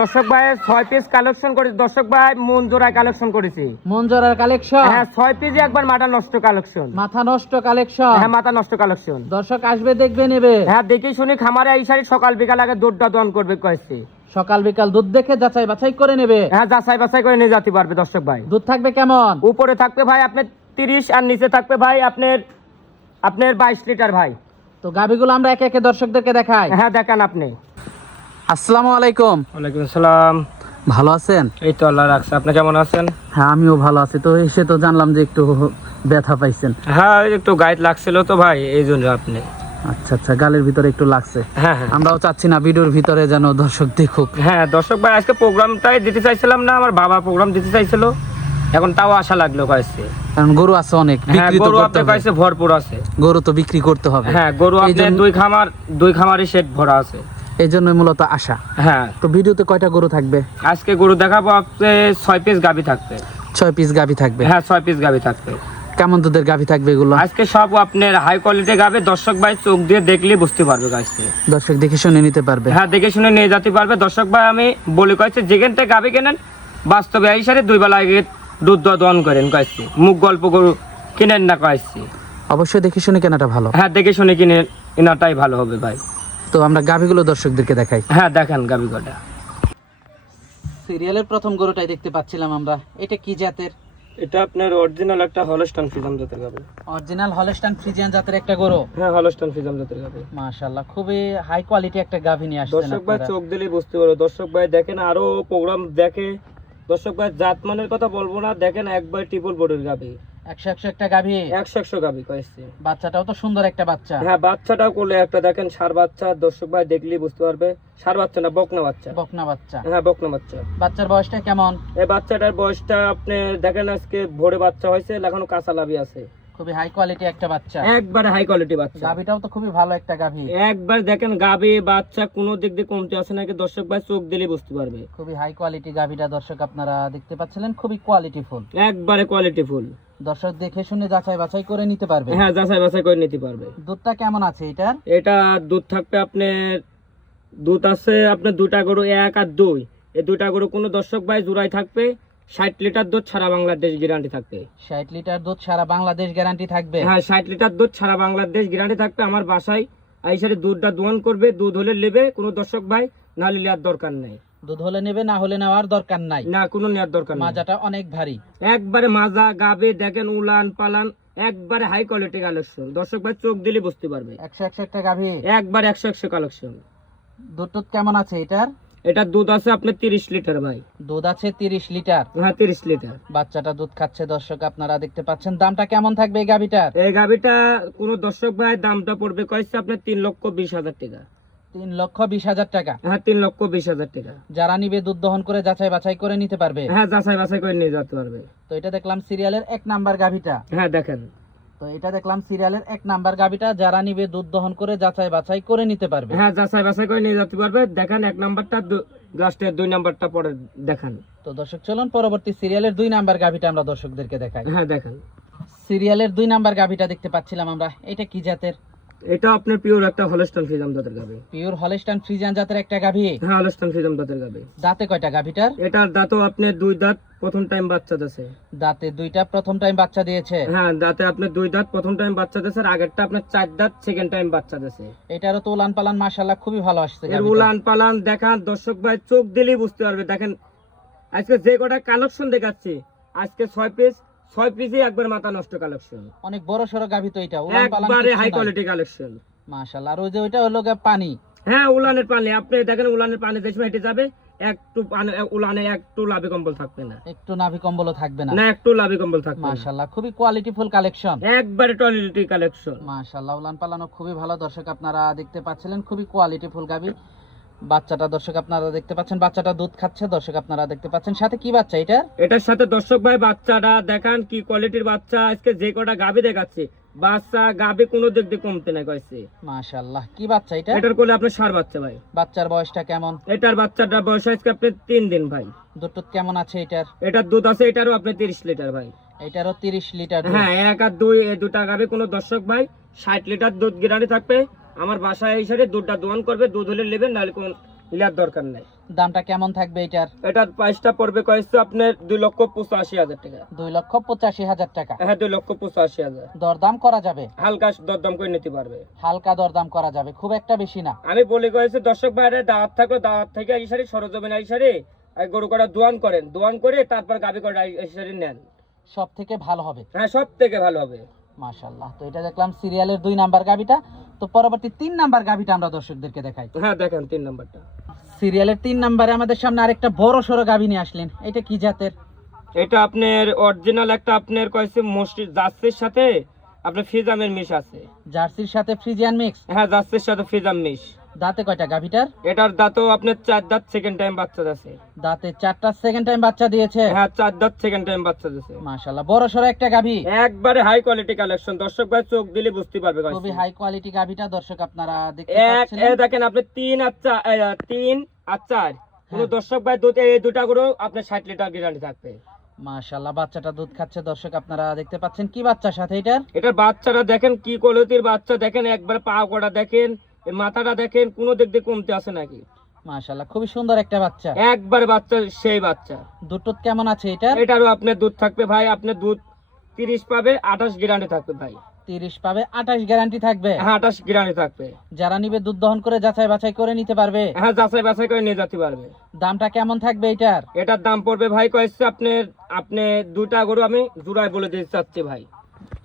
দর্শক ভাই 6 piece collection করেছি। দর্শক ভাই মন জোড়ায় কালেকশন করেছি। মন জোড়ার কালেকশন? হ্যাঁ 6 পিস একবার মাথা নষ্ট কালেকশন। মাথা নষ্ট কালেকশন? হ্যাঁ মাথা নষ্ট কালেকশন। দর্শক আসবে দেখবে নেবে? হ্যাঁ দেখি শুনি খামারে এই শাড়ি সকাল বিকাল আগে দুধটা দহন করবে কয়েছে। সকাল বিকাল দুধ দেখে যাচাই বাছাই করে নেবে? হ্যাঁ যাচাই বাছাই করে নিয়ে যেতে পারবে। দর্শক ভাই দুধ থাকবে কেমন? উপরে থাকবে ভাই আপনার 30 আর নিচে থাকবে ভাই আপনার 22 লিটার ভাই। তো গাবিগুলো আমরা একে একে দর্শকদেরকে দেখাই। হ্যাঁ দেখান আপনি। আসসালামু আলাইকুম। ওয়ালাইকুম আসসালাম। ভালো আছেন? এই তো আল্লাহ রাখছে। আপনি কেমন আছেন? হ্যাঁ আমিও ভালো আছি। তো এসে তো জানলাম যে একটু ব্যথা পাইছেন। হ্যাঁ একটু গাইড লাগছিল তো ভাই এই জন্য। আপনি আচ্ছা আচ্ছা, গালের ভিতরে একটু লাগছে। হ্যাঁ হ্যাঁ আমরাও চাচ্ছি না ভিডিওর ভিতরে যেন দর্শক দেখুক। হ্যাঁ দর্শক ভাই আজকে প্রোগ্রামটাই দিতে চাইছিলাম না, আমার বাবা প্রোগ্রাম দিতে চাইছিল, এখন তাও আশা লাগলো কাছে। কারণ গরু আছে অনেক, হ্যাঁ বিক্রি তো গরু করতে আপনার হবে। কাছে ভরপুর আছে। গরু তো বিক্রি করতে হবে। হ্যাঁ গরু আপনার দুই খামারই সেট ভরা আছে। এই জন্য মূলত আশা। হ্যাঁ তো ভিডিওতে কয়টা গরু থাকবে? আজকে গরু দেখাবো আপনি 6 পিস গাভী থাকবে। 6 পিস গাভী থাকবে? হ্যাঁ 6 পিস গাভী থাকবে। কেমন দুধের গাভী থাকবে এগুলো? আজকে সব আপনার হাই কোয়ালিটি গাভী। দর্শক ভাই চোখ দিয়ে দেখলে বুঝতে পারবে আজকে। দর্শক দেখে শুনে নিতে পারবে? হ্যাঁ দেখে শুনে নিয়ে যেতে পারবে। দর্শক ভাই আমি বলি কয়েছে যেখান থেকে গাভী কেনেন বাস্তবে এই সারে 2 বেলা আগে দুধ দহন করেন কয়েছি, মুখ গল্প গরু কিনেন না কয়েছি। অবশ্যই দেখে শুনে কেনাটা ভালো। হ্যাঁ দেখে শুনে কেনাটাই ভালো হবে ভাই। তো আমরা গাভীগুলো দর্শকদেরকে দেখাই। হ্যাঁ দেখেন গাভী কটা। সিরিয়ালের প্রথম গরুটাই দেখতে পাচ্ছিলাম আমরা। এটা কি জাতের? এটা আপনার অরিজিনাল একটা হলস্টাইন ফ্রিজিয়ান জাতের গাভী। অরিজিনাল হলস্টাইন ফ্রিজিয়ান জাতের একটা গরু? হ্যাঁ হলস্টাইন ফ্রিজিয়ান জাতের গাভী। মাশাআল্লাহ, খুবই হাই কোয়ালিটি একটা গাভী নিয়ে আসছেন দর্শক ভাই আপনারা। চোখ দিলেই বুঝতে পারবে। দর্শক ভাই দেখেন আরো প্রোগ্রাম দেখে। দর্শক ভাই জাতমানের কথা বলবো না, দেখেন একবার ট্রিপল বোর্ডের গাভী। 100 একটা গাভী? 100 গাভী কয়েছে। বাচ্চাটাও তো সুন্দর একটা বাচ্চা। হ্যাঁ বাচ্চাটাও কোলে একটা দেখেন ষাঁড় বাচ্চা। দর্শক ভাই দেখলেই বুঝতে পারবে। ষাঁড় বাচ্চা না বকনা বাচ্চা। বকনা বাচ্চা? হ্যাঁ বকনা বাচ্চা। বাচ্চার বয়সটা কেমন? এই বাচ্চাটার বয়সটা আপনি দেখেন আজকে ভোরে বাচ্চা হয়েছে, এখনো কাঁচা লাভি আছে। খুবই হাই কোয়ালিটি একটা বাচ্চা। একবারে হাই কোয়ালিটি বাচ্চা। গাভীটাও তো খুবই ভালো একটা গাভী। একবার দেখেন গাভী বাচ্চা কোনো দিক দিয়ে কমতে আছে নাকি দর্শক ভাই চোখ দিলেই বুঝতে পারবে। খুবই হাই কোয়ালিটি গাভীটা দর্শক আপনারা দেখতে পাচ্ছিলেন, খুবই কোয়ালিটি ফুল। একবারে কোয়ালিটি ফুল। দর্শক দেখে শুনে যাচাই বাছাই করে নিতে পারবে? হ্যাঁ যাচাই বাছাই করে নিতে পারবে। দুধটা কেমন আছে এটার? এটা দুধ থাকবে আপনার, দুধ আছে আপনার 2টা গরু 1 আর 2, এই 2টা গরু কোনো দর্শক ভাই জোড়াই থাকবে 60 লিটার দুধ সারা বাংলাদেশ গ্যারান্টি থাকবে। 60 লিটার দুধ সারা বাংলাদেশ গ্যারান্টি থাকবে? হ্যাঁ 60 লিটার দুধ সারা বাংলাদেশ গ্যারান্টি থাকবে। আমার বাসায় আইসারে দুধটা দোয়ান করবে, দুধ হলে নেবে কোনো দর্শক ভাই, না হলে নেওয়ার দরকার নাই। দুধ হলে নেবে, না হলে নেওয়ার দরকার নাই? না কোনো নেওয়ার দরকার নাই। মাজাটা অনেক ভারী। একবারে মাজা গাবে দেখেন উলান পালান একবারে হাই কোয়ালিটি কালেকশন। দর্শক ভাই চোখ দিলে বুঝতে পারবে। 100 একটা গাভী? একবার 100 কালেকশন। দুধ টুধ কেমন আছে এটার? এটা দুধ আছে আপনার 30 লিটার ভাই। দুধ আছে 30 লিটার? হ্যাঁ 30 লিটার। বাচ্চাটা দুধ খাচ্ছে দর্শক আপনারা দেখতে পাচ্ছেন। দামটা কেমন থাকবে এই গাভীটার? এই গাভিটা কোন দর্শক ভাই দামটা পড়বে কয়েছে আপনার 3,20,000 টাকা। 3,20,000 টাকা? হ্যাঁ 3,20,000 টাকা। যারা নিবে দুধ দহন করে যাচাই বাছাই করে নিতে পারবে? হ্যাঁ যাচাই বাছাই করে নিয়ে যেতে পারবে। তো এটা দেখলাম সিরিয়ালের 1 নাম্বার গাভীটা। হ্যাঁ দেখেন। তো এটা দেখলাম সিরিয়ালের 1 নাম্বার গাভীটা, যারা নিবে দুধ দহন করে যাচাই বাছাই করে নিতে পারবে? হ্যাঁ যাচাই বাছাই করে নিয়ে যেতে পারবে। দেখেন 1 নাম্বারটা, লাস্টের 2 নাম্বারটা পরে দেখান। তো দর্শক চলুন পরবর্তী সিরিয়ালের 2 নাম্বার গাভীটা আমরা দর্শকদেরকে দেখাই। হ্যাঁ দেখেন। সিরিয়ালের 2 নাম্বার গাভীটা দেখতে পাচ্ছিলাম আমরা। এটা কি জাতের? এটা আপনার পিওর একটা হলস্টাইন ফ্রিজিয়ান জাতের গাভী। পিওর হলস্টাইন ফ্রিজিয়ান জাতের একটা গাভী? হ্যাঁ হলস্টাইন ফ্রিজিয়ান জাতের গাভী। দাঁতে কয়টা গাভীটার? এটার দাঁতও আপনার 2 দাঁত, প্রথম টাইম বাচ্চা দিয়েছে। দাঁতে 2টা, প্রথম টাইম বাচ্চা দিয়েছে? হ্যাঁ দাঁতে আপনার 2 দাঁত, প্রথম টাইম বাচ্চা দিয়েছে। আর আগেরটা আপনার 4 দাঁত, সেকেন্ড টাইম বাচ্চা দিয়েছে। এটারও তো উলান পালান মাশাআল্লাহ খুবই ভালো আসছে এর গাভীটা। উলান পালান দেখান দর্শক ভাই চোখ দিলেই বুঝতে পারবে। দেখেন আজকে যে কটা কালেকশন দেখাচ্ছি, আজকে 6 পিসই একবার মাথা নষ্ট কালেকশন। অনেক বড় সরো গাভী তো এটা, উলান পালান একবারে কিছু হাই নাই। কোয়ালিটি কালেকশন মাশাআল্লাহ। আর ওই যে ওইটা হলো গিয়ে পানি? হ্যাঁ উলানের পানি। আপনি দেখেন উলানের পানি দেশে হেঁটে যাবে, একটু উলানে একটু লাভি কম্বল থাকবে না। একটু নাভি কম্বলও থাকবে না? না একটু লাভি কম্বল থাকবে না। মাশাআল্লাহ খুবই কোয়ালিটিফুল কালেকশন। একবারে কোয়ালিটি কালেকশন। মাশাআল্লাহ উলান পালানো খুবই ভালো দর্শক আপনারা দেখতে পাচ্ছিলেন, খুবই কোয়ালিটিফুল গাভী। বাচ্চাটা দর্শক আপনারা দেখতে পাচ্ছেন, বাচ্চাটা দুধ খাচ্ছে দর্শক আপনারা দেখতে পাচ্ছেন। সাথে কি বাচ্চা এটা? এটার সাথে দর্শক ভাই বাচ্চাটা দেখান কি কোয়ালিটির বাচ্চা। আজকে যে কটা গাভী দেখাচ্ছে বাচ্চা গাভী কোনো দিক দিয়ে কমতে নাই কইছে। মাশাআল্লাহ কি বাচ্চা এটা? এটার কোলে আপনার ষাঁড় বাচ্চা ভাই। বাচ্চার বয়সটা কেমন? এটার বাচ্চাটার বয়স আজকে আপনার 3 দিন ভাই। দুধ টুধ কেমন আছে এটার? এটার দুধ আছে এটারও আপনার 30 লিটার ভাই। এটারও 30 লিটার দুধ? হ্যাঁ 1 আর 2 এই দুটা গাভী কোনো দর্শক ভাই 60 লিটার দুধ গ্যারান্টি থাকবে। আমার বাসায় এসে দুধটা দোয়ান করবে, দুধ হলে নেবেন, নাহলে কোনো ইলার দরকার নাই। দামটা কেমন থাকবে এটার? এটার প্রাইসটা পড়বে কয়েছে আপনার 2,85,000 টাকা। 2,85,000 টাকা। হ্যাঁ 2,85,000। দরদাম করা যাবে? হালকা দরদাম করে নিতে পারবে। হালকা দরদাম করা যাবে, খুব একটা বেশি না। আমি বলি কয়েছে দর্শক বাইরে দাওয়াত থাকলো, দাওয়াত থেকে আইসারি সরজমিন আইসারি গরু কটা দোয়ান করেন, দোয়ান করে তারপর গাবি কটা আইসারি নেন, সব থেকে ভালো হবে। হ্যাঁ সব থেকে ভালো হবে। মাশাআল্লাহ। তো এটা দেখলাম সিরিয়ালের 2 নাম্বার গাবিটা। তো পরবর্তী 3 নাম্বার গাবিটা আমরা দর্শকদেরকে দেখাই। হ্যাঁ দেখেন 3 নাম্বারটা। সিরিয়ালের 3 নাম্বারে আমাদের সামনে আরেকটা বড় সড়ো গাবি নিয়ে আসলেন, এটা কি জাতের? এটা আপনার অরিজিনাল একটা আপনার কয়েছে মসজিদ জার্সির সাথে আপনার ফিজামের মিশ আছে। জার্সির সাথে ফ্রিজিয়ান মিক্স। হ্যাঁ জার্সির সাথে ফিজাম মিশ। দাঁতে কয়টা গাবিটার? এটার দাঁতও আপনার 4 দাঁত, সেকেন্ড টাইম বাচ্চা আছে। দাঁতে 4টা, সেকেন্ড টাইম বাচ্চা দিয়েছে। হ্যাঁ 4 দাঁত, সেকেন্ড টাইম বাচ্চা দিয়েছে। মাশাআল্লাহ, বড় সড়ো একটা গাবি, একবারে হাই কোয়ালিটি কালেকশন। দর্শক ভাই চোখ দিলে বুঝতে পারবে guys। খুবই হাই কোয়ালিটি গাবিটা দর্শক আপনারা দেখতে এক পাচ্ছেন। এ দেখেন আপনি 3 আর 4 কোন দর্শক ভাই দুধ এই দুটা করে আপনার 60 লিটার গ্যারান্টি থাকবে। মাশাআল্লাহ, বাচ্চাটা দুধ খাচ্ছে দর্শক আপনারা দেখতে পাচ্ছেন। কি বাচ্চার সাথে এটার? এটার বাচ্চাটা দেখেন কি কোয়ালিটির বাচ্চা, দেখেন একবার পা কটা দেখেন, এই মাথাটা দেখেন, কোন দিক দিয়ে কমতে আছে নাকি। মাশাআল্লাহ, খুবই সুন্দর একটা বাচ্চা। একবার বাচ্চা সেই বাচ্চা। দুধ কেমন আছে এটার? এটারও আপনার দুধ থাকবে ভাই, আপনার দুধ 30 পাবে, 28 গ্যারান্টি থাকবে ভাই। 30 পাবে, 28 গ্যারান্টি থাকবে। হ্যাঁ 28 গ্যারান্টি থাকবে। যারা নিবে দুধ দহন করে যাচাই বাছাই করে নিতে পারবে। হ্যাঁ যাচাই বাছাই করে নিয়ে যেতে পারবে। দামটা কেমন থাকবে এটার? এটার দাম পড়বে ভাই কয়েছে আপনি দুটা গরু আমি জোড়ায় বলে দিতে চাচ্ছি ভাই।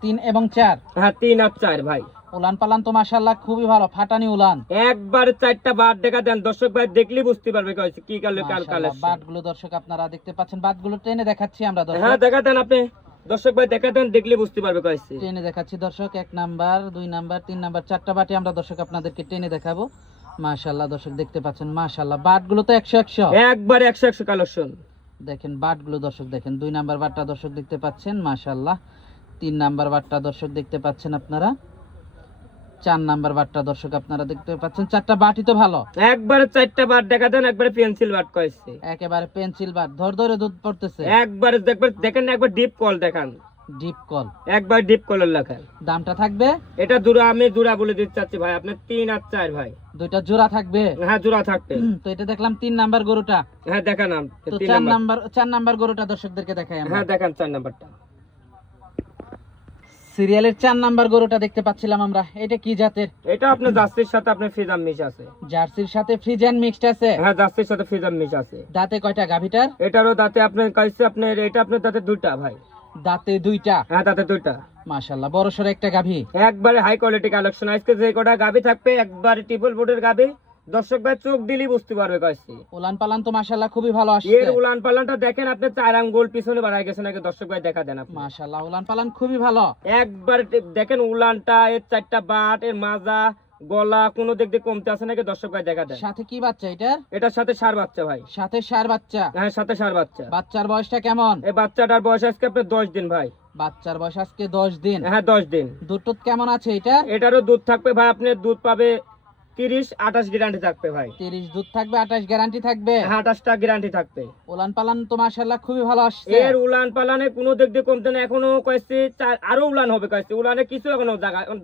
3 এবং 4। হ্যাঁ 3 আর 4 ভাই। উলান পালান তো মাশাআল্লাহ খুবই ভালো, ফাটানি উলান। একবার 4টা বাট দেখা দেন দর্শক ভাই, দেখলেই বুঝতে পারবে কয়েছে কি কাল মাশাআল্লাহ, বাটগুলো দর্শক আপনারা দেখতে পাচ্ছেন। বাটগুলো টেনে দেখাচ্ছি আমরা দর্শক। হ্যাঁ দেখা দেন আপনি দর্শক ভাই, দেখা দেন, দেখলে বুঝতে পারবে কয়েছে। টেনে দেখাচ্ছি দর্শক। 1 নাম্বার, 2 নাম্বার, 3 নাম্বার, 4টা বাটি আমরা দর্শক আপনাদেরকে টেনে দেখাবো। মাশাআল্লাহ দর্শক দেখতে পাচ্ছেন। মাশাআল্লাহ, বাটগুলো তো 100 একবার 100 কালেকশন। দেখেন বাটগুলো দর্শক দেখেন। 2 নাম্বার বাটটা দর্শক দেখতে পাচ্ছেন মাশাআল্লাহ। 3 নাম্বার বাটটা দর্শক দেখতে পাচ্ছেন আপনারা। 4 নাম্বার বাটটা দর্শক আপনারা দেখতে পাচ্ছেন। 4টা বাটই তো ভালো। একবার 4টা বাট দেখা দেন, একবারে পেন্সিল বাট কয়েছে, একেবারে পেন্সিল বাট, ধর ধরে দুধ পড়তেছে। একবার দেখেন, একবার ডিপ কল দেখান, ডিপ কল, একবার ডিপ কলের লেখা। দামটা থাকবে? এটা আমি জোড়া বলে দিতে চাচ্ছি ভাই, আপনার 3 আর 4 ভাই। দুইটা জোড়া থাকবে। হ্যাঁ জোড়া থাকবে। তো এটা দেখলাম 3 নাম্বার গরুটা। হ্যাঁ দেখান তো 4 নাম্বার গরুটা দর্শকদেরকে দেখাই আমরা। হ্যাঁ দেখান 4 নাম্বারটা। সিরিয়ালের 4 নাম্বার গরুটা দেখতে পাচ্ছিলাম আমরা, এটা কি জাতের? এটা আপনার জার্সির সাথে আপনার ফিজাম মিশ আছে। জার্সির সাথে ফ্রিজিয়ান মিক্সড আছে। হ্যাঁ জার্সির সাথে ফিজাম মিশ আছে। দাঁতে কয়টা গাভিটার? এটারও দাঁতে আপনার কইছে আপনার, এটা আপনার দাঁতে দুইটা ভাই। দাঁতে 2টা। হ্যাঁ দাঁতে দুইটা। মাশাআল্লাহ, বড় সড়ো একটা গাভি। একবারে হাই কোয়ালিটি কালেকশন। আজকে যে কটা গাভি থাকবে একবারে ট্রিপল বোর্ডের গাভি, দর্শক ভাই চোখ দিলেই বুঝতে পারবে কইছে। উলান পালান তো মাশাআল্লাহ খুবই ভালো আসছে। এর উলান পালানটা দেখেন আপনি, 4 আঙ্গুল পিছনে বাড়ায় গেছে নাকি দর্শক ভাই, দেখা দেন আপনি। মাশাআল্লাহ, উলান পালান খুবই ভালো। একবার দেখেন উলানটা, এর 4টা বাট, এর মাজা, গলা, কোন দিক দিয়ে কমতে আছে নাকি দর্শক ভাই, দেখা দেন। সাথে কি বাচ্চা এটার? এটার সাথে ষাঁড় বাচ্চা ভাই। সাথে ষাঁড় বাচ্চা। হ্যাঁ সাথে ষাঁড় বাচ্চা। বাচ্চার বয়সটা কেমন? এই বাচ্চাটার বয়স আজকে আপনার 10 দিন ভাই। বাচ্চার বয়স আজকে 10 দিন। হ্যাঁ 10 দিন। দুধ কেমন আছে এটার? এটারও দুধ থাকবে ভাই, আপনি দুধ পাবে 30-28 গ্যারান্টি থাকবে ভাই। 30 দুধ থাকবে, 28 গ্যারান্টি থাকবে। হ্যাঁ 28টা গ্যারান্টি থাকবে। উলান পালান তো মাশাআল্লাহ খুবই ভালো আসছে। এর উলান পালানে কোনো দিক দিয়ে কমতে না, এখনো কয়েছে আরো উলান হবে কয়েছে, উলানে কিছু এখনো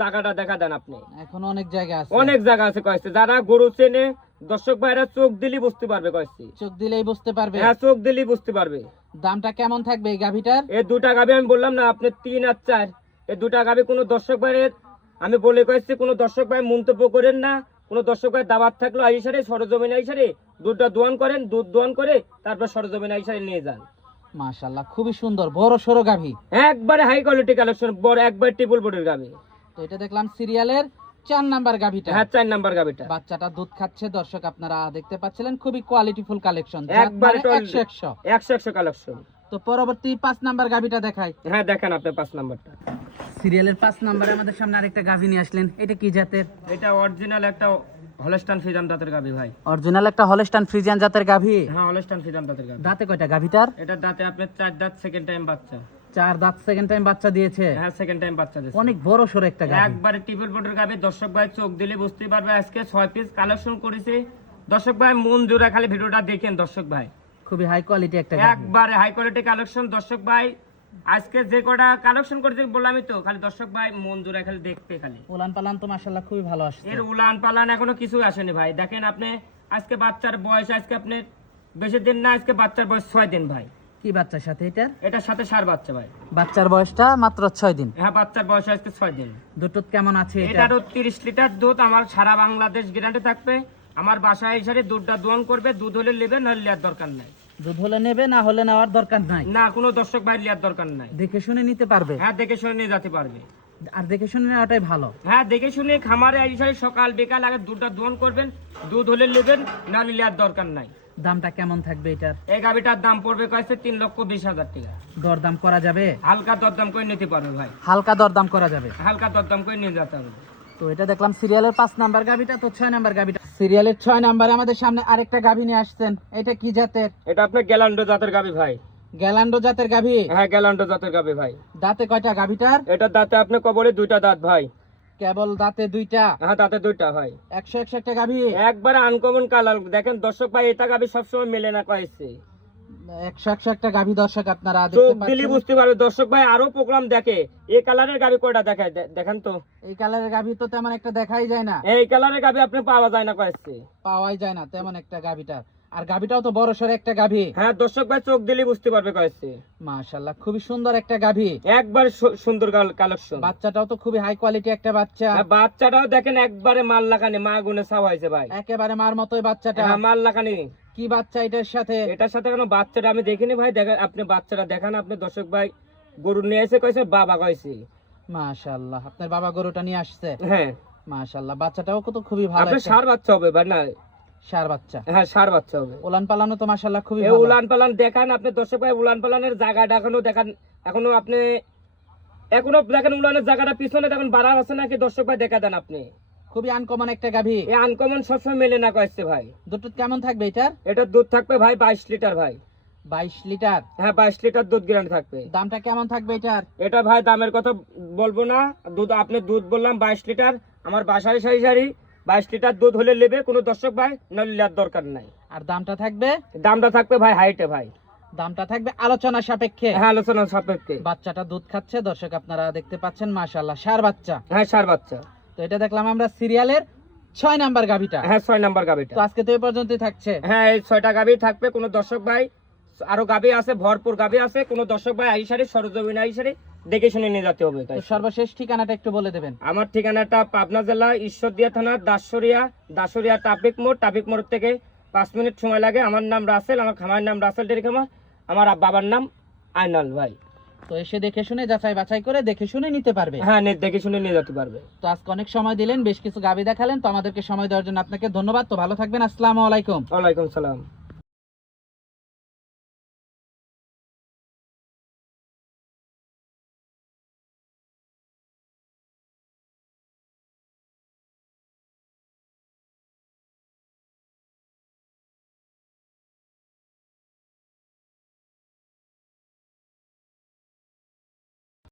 জায়গাটা দেখা দেন আপনি। এখনো অনেক জায়গা আছে। অনেক জায়গা আছে কয়েছে, যারা গরু চেনে দর্শক ভাইরা চোখ দিলেই বুঝতে পারবে কয়েছে। চোখ দিলেই বুঝতে পারবে। হ্যাঁ চোখ দিলেই বুঝতে পারবে। দামটা কেমন থাকবে এই গাভিটার? এই দুটা গাভি আমি বললাম না আপনি 3 আর 4, এই দুটা গাভি কোনো দর্শক ভাইয়ের আমি বলে কয়েছি, কোনো দর্শক ভাই মন্তব্য করেন না। কোনো দর্শক ভাই দাবাত থাকলো আইসারে সরজমিন আইসারে দুধটা দোয়ান করেন, দুধ দোয়ান করে তারপর সরজমিন আইসারে নিয়ে যান। মাশাআল্লাহ, খুবই সুন্দর বড় সরো গাভি। একবারে হাই কোয়ালিটি কালেকশন, বড় একবার ট্রিপল বোর্ডের গাভি। তো এটা দেখলাম সিরিয়ালের 4 নাম্বার গাভিটা। হ্যাঁ 4 নাম্বার গাভিটা। বাচ্চাটা দুধ খাচ্ছে দর্শক আপনারা দেখতে পাচ্ছিলেন। খুবই কোয়ালিটিফুল কালেকশন, একবারে 100 কালেকশন। তো পরবর্তী 5 নাম্বার গাভিটা দেখাই। হ্যাঁ দেখেন আপনি 5 নাম্বারটা। সিরিয়ালের 5 নাম্বারে আমাদের সামনে আরেকটা গাভি নিয়ে আসলেন, এটা কি জাতের? এটা অরিজিনাল একটা হলস্টাইন ফ্রিজিয়ান দাঁতের গাভি ভাই। অরিজিনাল একটা হলস্টাইন ফ্রিজিয়ান জাতের গাভি। হ্যাঁ হলস্টাইন ফ্রিজিয়ান দাঁতের গাভি। দাঁতে কয়টা গাভিটার? এটা দাঁতে আপনার 4 দাঁত, সেকেন্ড টাইম বাচ্চা। 4 দাঁত, সেকেন্ড টাইম বাচ্চা দিয়েছে। হ্যাঁ সেকেন্ড টাইম বাচ্চা দিয়েছে। অনেক বড় সরো একটা গাভি। একবারে ট্রিপল বোর্ডের গাভি, দর্শক ভাই চোখ দিলে বুঝতে পারবে। আজকে 6 পিস কালেকশন করেছে দর্শক ভাই, মন জোড়া খালি ভিডিওটা দেখেন দর্শক ভাই। খুবই হাই কোয়ালিটি একটা গাভি। একবারে হাই কোয়ালিটি কালেকশন দর্শক ভাই। আজকে যে কটা কালেকশন করেছে বললামই তো, খালি দর্শক ভাই মন জোড়া খালি দেখতে। খালি উলান পালান তো মাশাআল্লাহ খুবই ভালো আসছে। এর উলান পালান এখনো কিছু আসেনি ভাই। দেখেন আপনি আজকে বাচ্চার বয়স আজকে আপনার বেশি দিন না, আজকে বাচ্চার বয়স 6 দিন ভাই। কি বাচ্চার সাথে এটা? এটার সাথে সার বাচ্চা ভাই। বাচ্চার বয়সটা মাত্র 6 দিন। হ্যাঁ, বাচ্চার বয়স আজকে 6 দিন। দুধ কেমন আছে এটা? এটারও 30 লিটার দুধ। আমার সারা বাংলাদেশ গ্যারান্টি থাকবে। আমার বাসায় এসে দুধটা দোয়ান করবে, দুধ হলে নেবে, না নেওয়ার দরকার নাই। দুধ হলে নেবে, না হলে নেওয়ার দরকার নাই। না, কোনো দর্শক ভাই নেওয়ার দরকার নাই। দেখে শুনে নিতে পারবে? হ্যাঁ, দেখে শুনে নিয়ে যেতে পারবে। আর দেখে শুনে নেওয়াটাই ভালো। হ্যাঁ, দেখে শুনে খামারে এসে সকাল বিকাল আগে দুধটা দোয়ান করবেন, দুধ হলে নেবেন, না নিলে আর দরকার নাই। দামটা কেমন থাকবে এটার? এই গাভিটার দাম পড়বে কয়েছে 3,20,000 টাকা। দরদাম করা যাবে? হালকা দরদাম করে নিতে পারবে ভাই। হালকা দরদাম করা যাবে? হালকা দরদাম করে নিয়ে যেতে হবে। তো এটা দেখলাম সিরিয়ালের 5 নাম্বার গাভিটা, তো 6 নাম্বার গাভিটা। সিরিয়ালের 6 নাম্বারে আমাদের সামনে আরেকটা গাভি নিয়ে আসছেন। এটা কি জাতের? এটা আপনার গ্যালান্ডো জাতের গাভি ভাই। গ্যালান্ডো জাতের গাভি? হ্যাঁ, গ্যালান্ডো জাতের গাভি ভাই। দাঁতে কয়টা গাভিটার? এটা দাঁতে আপনি কবরে 2টা দাঁত ভাই। কেবল দাঁতে 2টা? হ্যাঁ, দাঁতে 2টা ভাই। 100 একটা গাভি? একবারে আনকমন কালার। দেখেন দর্শক ভাই, এটা গাভি সবসময় মেলে না কয়েছে। 100 একটা গাভি দর্শক আপনারা চোখ দেখতে দিলি পাচ্ছেন। বুঝতে পারবে দর্শক ভাই। আরো প্রোগ্রাম দেখে এই কালারের গাভি কয়টা দেখায় দেখেন তো। এই কালারের গাভি তো তেমন একটা দেখাই যায় না। এই কালারের গাভি আপনি পাওয়া যায় না কয়েছে। পাওয়াই যায় না তেমন একটা গাভিটার। আর গাভিটাও তো বড় সড় একটা গাভি। হ্যাঁ, দর্শক ভাই চোখ দিলি বুঝতে পারবে কয়েছে। মাশাআল্লাহ, খুবই সুন্দর একটা গাভি। একবার সুন্দর কালেকশন। বাচ্চাটাও তো খুবই হাই কোয়ালিটি একটা বাচ্চা। বাচ্চাটাও দেখেন একবারে মাল লাগানি, মা গুনে ছাওয়া হয়েছে ভাই। একেবারে মার মতোই বাচ্চাটা। হ্যাঁ, মাল লাগানি। কি বাচ্চা এটার সাথে? এটার সাথে কোনো বাচ্চাটা আমি দেখিনি ভাই। দেখেন আপনি বাচ্চাটা দেখান। আপনি দর্শক ভাই গরু নিয়ে এসে কয়েছে, বাবা কয়েছে। মাশাআল্লাহ, আপনার বাবা গরুটা নিয়ে আসছে। হ্যাঁ, মাশাআল্লাহ, বাচ্চাটাও কত খুবই ভালো আপনার একটা ষাঁড় বাচ্চা হবে ভাই না? ষাঁড় বাচ্চা? হ্যাঁ, ষাঁড় বাচ্চা হবে। উলান পালানো তো মাশাআল্লাহ খুবই এই ভালো। উলান পালান দেখান আপনি দর্শক ভাই। উলান পালানের জায়গাটা এখনো দেখান। এখনো আপনি এখনো দেখেন উলানের জায়গাটা পিছনে দেখেন বাড়া আছে নাকি দর্শক ভাই, দেখা দেন আপনি। খুবই আনকমন একটা গাভি। এই আনকমন সবসময় মেলে না কয়েছে ভাই। দুধ কেমন থাকবে এটার? এটার দুধ থাকবে ভাই 22 লিটার ভাই। 22 লিটার? হ্যাঁ, 22 লিটার দুধ গ্যারান্টি থাকবে। দামটা কেমন থাকবে এটার? এটা ভাই দামের কথা বলবো না। দুধ আপনি দুধ বললাম 22 লিটার। আমার বাসায় সারি 22 লিটার দুধ হলে নেবে, কোনো দর্শক ভাই নলিলে আর দরকার নাই। আর দামটা থাকবে? দামটা থাকবে ভাই হাইটে ভাই। দামটা থাকবে আলোচনা সাপেক্ষে। হ্যাঁ, আলোচনা সাপেক্ষে। বাচ্চাটা দুধ খাচ্ছে দর্শক আপনারা দেখতে পাচ্ছেন। মাশাআল্লাহ, ষাঁড় বাচ্চা। হ্যাঁ, ষাঁড় বাচ্চা। তো এটা দেখলাম আমরা সিরিয়ালের 6 নাম্বার গাভিটা। হ্যাঁ, 6 নাম্বার গাভিটা। তো আজকে তো এই পর্যন্তই থাকছে। হ্যাঁ, এই 6টা গাভি থাকবে। কোনো দর্শক ভাই আরো গাভি আছে, ভরপুর গাভি আছে। কোনো দর্শক ভাই আইসারে সরজমিনে আইসারে দেখে শুনে নিয়ে যেতে হবে। তো সর্বশেষ ঠিকানাটা একটু বলে দেবেন। আমার ঠিকানাটা পাবনা জেলা ঈশ্বরদীয়া থানা দাসরিয়া ট্রাফিক মোড় থেকে 5 মিনিট সময় লাগে। আমার নাম রাসেল, আমার খামারের নাম রাসেল ডেয়ারি খামার। আমার বাবার নাম আইনাল ভাই। তো এসে দেখে শুনে যাচাই বাছাই করে দেখে শুনে নিতে পারবে। হ্যাঁ, দেখে শুনে নিয়ে যেতে পারবে। তো আজকে অনেক সময় দিলেন, বেশ কিছু গাভি দেখালেন, তো আমাদেরকে সময় দেওয়ার জন্য আপনাকে ধন্যবাদ। তো ভালো থাকবেন। আসসালামু আলাইকুম। ওয়ালাইকুম সালাম।